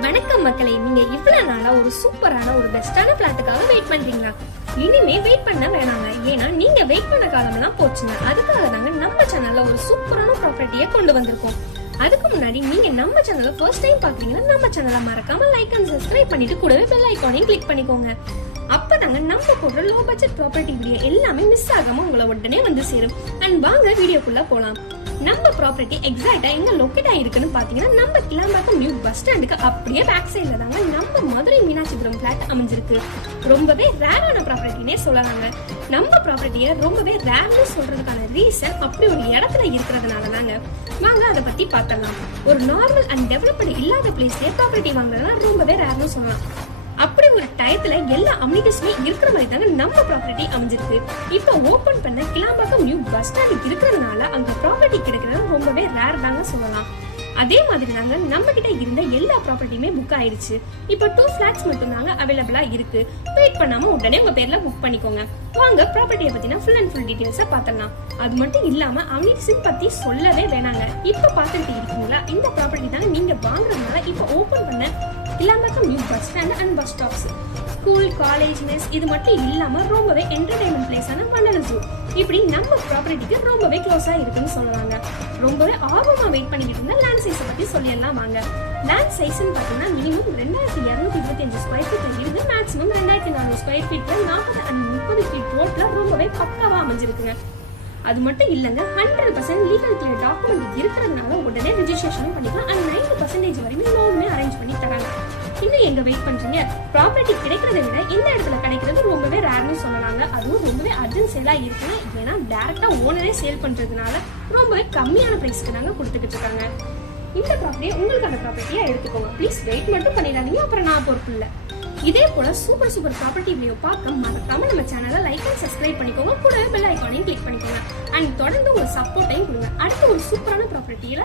வணக்கம் மக்களே, நீங்க இவ்வளவு நாளா ஒரு சூப்பரான ஒரு பெஸ்டான பிளாட்டுக்காக வெயிட் பண்றீங்களா? இனிமே வெயிட் பண்ண வேணாங்க. ஏன்னா நீங்க வெயிட் பண்ண காலம்லாம் போச்சுங்க. அதுக்காக தாங்க நம்ம சேனல்ல ஒரு சூப்பரான ப்ராப்பர்ட்டியை கொண்டு வந்திருக்கோம். அதுக்கு முன்னாடி நீங்க நம்ம சேனலை ஃபர்ஸ்ட் டைம் பாக்குறீங்கன்னா நம்ம சேனலை மறக்காம லைக் அண்ட் சப்ஸ்கிரைப் பண்ணிட்டு கூடவே பெல் ஐகானையும் கிளிக் பண்ணிக்கோங்க. அப்பதாங்க நம்ம போடுற லோ பட்ஜெட் ப்ராப்பர்ட்டி வீடியோ எல்லாமே மிஸ் ஆகாம உங்களை உடனே வந்து சேரும். அண்ட் வாங்க வீடியோக்குள்ள போலாம். நம்ம ப்ராப்பர்ட்டி எக்ஸாக்ட்டா எங்க லொகேட் ஆயிருக்குன்னு பாத்தீங்கன்னா நம்ம கிளாம்பாக்கம் நியூ பஸ் ஸ்டாண்டுக்கு அப்படியே பேக் சைட்ல தாங்க நம்ம மதுரை மீனாட்சிபுரம் பிளாட் அமைஞ்சிருக்கு. ரொம்பவே ரேரான ப்ராப்பர்ட்டினே சொல்லலாங்க. நம்ம ப்ராப்பர்ட்டியை ரொம்பவே ரேர்னு சொல்றதுக்கான ரீசன் அப்படி ஒரு இடத்துல இருக்கிறதுனால தாங்க. வாங்க அதை பத்தி பார்த்தலாம். ஒரு நார்மல் அண்ட் டெவலப்டு இல்லாத பிளேஸ்லயே ப்ராப்பர்ட்டி வாங்குறதுனா ரொம்பவே ரேர்னு சொல்லலாம். அப்படி ஒரு டயத்துல எல்லா அம்யூனிட்டிஸுமே இருக்கிற மாதிரி தாங்க நம்ம ப்ராப்பர்ட்டி அமைஞ்சிருக்கு. இப்ப ஓபன் பண்ண கிளாம்பாக்கம் நியூ பஸ் ஸ்டாண்ட் இருக்கிறதுனால அங்க ப்ராப்பர்ட்டி கிடைக்கிறது ரொம்பவே ரேர் தாங்க சொல்லலாம். அதே மாதிரி தாங்க நம்ம கிட்ட இருந்த எல்லா ப்ராப்பர்ட்டியுமே புக் ஆயிடுச்சு. இப்ப 2 ஃபிளாட்ஸ் மட்டும் தாங்க அவைலபிளா இருக்கு. வெயிட் பண்ணாம உடனே உங்க பேர்ல புக் பண்ணிக்கோங்க. வாங்க ப்ராப்பர்ட்டியை பத்தின ஃபுல் அண்ட் ஃபுல் டீடைல்ஸா பார்த்தலாம். அது மட்டும் இல்லாம அம்யூனிட்டிஸ் பத்தி சொல்லவே வேணாங்க. இப்ப பாத்துட்டு இருக்கீங்களா, இந்த ப்ராப்பர்ட்டி தாங்க நீங்க வாங்குறதுனால இப்ப ஓபன் பண்ண Kilambakkam new bus stand and bus stops, school, college, mess இது மட்டும் இல்லாம ரொம்பவே என்டர்டைன்மெண்ட் பிளேஸான மண்டல ஜூ இப்படி நம்ம ப்ராப்பர்ட்டிக்கு ரொம்பவே க்ளோஸா இருக்குன்னு சொல்லலாங்க. ரொம்பவே ஆர்வமா வெயிட் பண்ணிக்கிட்டு இருந்த லேண்ட் சைஸை பத்தி சொல்லிடலாம் வாங்க. லேண்ட் சைஸ்ன்னு பாத்தீங்கன்னா மினிமம் 2225 ஸ்கொயர் ஃபீட்ல இருந்து மேக்ஸிமம் 2400 ஸ்கொயர் ஃபீட்ல 40 and 30 ஃபீட் ரோட்ல ரொம்பவே பக்காவா அமைஞ்சிருக்குங்க. அது மட்டும் இல்லங்க, 100% லீகல் கிளியர் டாக்குமெண்ட் இருக்கிறதுனால உடனே ரெஜிஸ்ட்ரேஷனும் பண்ணிக்கலாம். அண்ட் 90% வரைக்கும் லோனுமே அரேஞ்ச் பண்ணி தராங்க. இன்னும் எங்க வெயிட் பண்றீங்க? ப்ராப்பர்ட்டி கிடைக்கிறத விட இந்த இடத்துல கிடைக்கிறது ரொம்பவே ரேர்னு சொல்லலாங்க. அதுவும் ரொம்பவே அர்ஜென்ட் சேலா இருக்குன்னா, ஏன்னா டைரக்டா ஓனரே சேல் பண்றதுனால ரொம்பவே கம்மியான பிரைஸ்க்கு நாங்க கொடுத்துக்கிட்டு இருக்காங்க. இந்த ப்ராப்பர்ட்டியை உங்களுக்கான ப்ராப்பர்ட்டியா எடுத்துக்கோங்க. ப்ளீஸ் வெயிட் மட்டும் பண்ணிடாதீங்க, அப்புறம் நான் பொறுப்பு இல்லை. இதே போல சூப்பர் ப்ராப்பர்ட்டி வீடியோ பார்க்க மறக்காம நம்ம சேனலை லைக் அண்ட் சப்ஸ்கிரைப் பண்ணிக்கோங்க. கூடவே பெல் ஐகானையும் கிளிக் பண்ணிக்கோங்க. அண்ட் தொடர்ந்து உங்க சப்போர்ட்டையும் கொடுங்க. அடுத்த ஒரு சூப்பரான ப்ராப்பர்ட்டியில